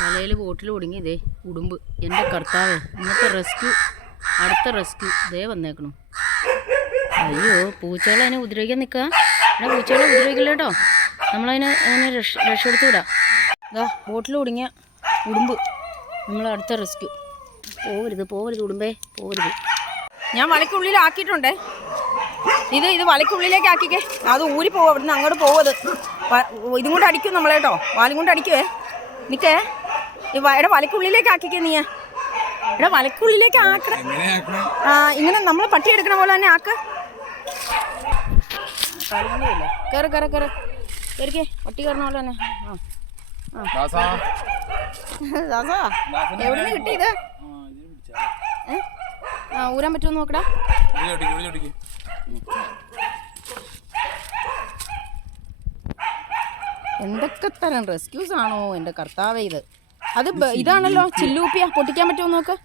തലയിൽ ബോട്ടിൽ ഒടുങ്ങി ഇതേ ഉടുമ്പ്. എൻ്റെ കർത്താവേ, ഇന്നത്തെ റെസ്ക്യൂ, അടുത്ത റെസ്ക്യൂ ഇതേ വന്നേക്കണം. അയ്യോ, പൂച്ചകളെ അതിനെ ഉപദ്രവിക്കാൻ നിൽക്കുക. എന്നെ പൂച്ചകളെ ഉപദ്രവിക്കില്ല കേട്ടോ. നമ്മളതിനെ അതിനെ രക്ഷപ്പെടുത്തി വിടാം. ഇതാ ബോട്ടിൽ ഒടുങ്ങിയ ഉടുമ്പ്, നമ്മൾ അടുത്ത റെസ്ക്യൂ. പോവരുത് ഉടുമ്പേ, പോവരുത്. ഞാൻ വലയ്ക്കുള്ളിലാക്കിയിട്ടുണ്ടേ. ഇത് വലയ്ക്കുള്ളിലേക്ക് ആക്കിക്കേ. അത് ഊരി പോവാ, ഇവിടുന്ന് അങ്ങോട്ട് പോവത്. ഇതും കൊണ്ട് അടിക്കും നമ്മളെ കേട്ടോ, വാലും കൊണ്ട് അടിക്കുവേ. നിൽക്കേ, എടാ വലയ്ക്കുള്ളിലേക്ക് ആക്കിക്കേ. നീ എടാ വലയ്ക്കുള്ളിലേക്ക് ആക്കണേ. ഇങ്ങനെ നമ്മൾ പട്ടി എടുക്കണ പോലെ തന്നെ ആക്ക. കയറിക്കേ, പട്ടി കയറണ പോലെ തന്നെ. ദാസാ, എവിടെ നിന്ന് കിട്ടിയത്? ഊരാൻ പറ്റുമോ നോക്കടാ. എന്തൊക്കെ തരം റെസ്ക്യൂസ് ആണോ എൻ്റെ കർത്താവേ ഇത്. അത് ഇതാണല്ലോ ചില്ലൂപ്പിയ. പൊട്ടിക്കാൻ പറ്റുമോ നോക്ക്.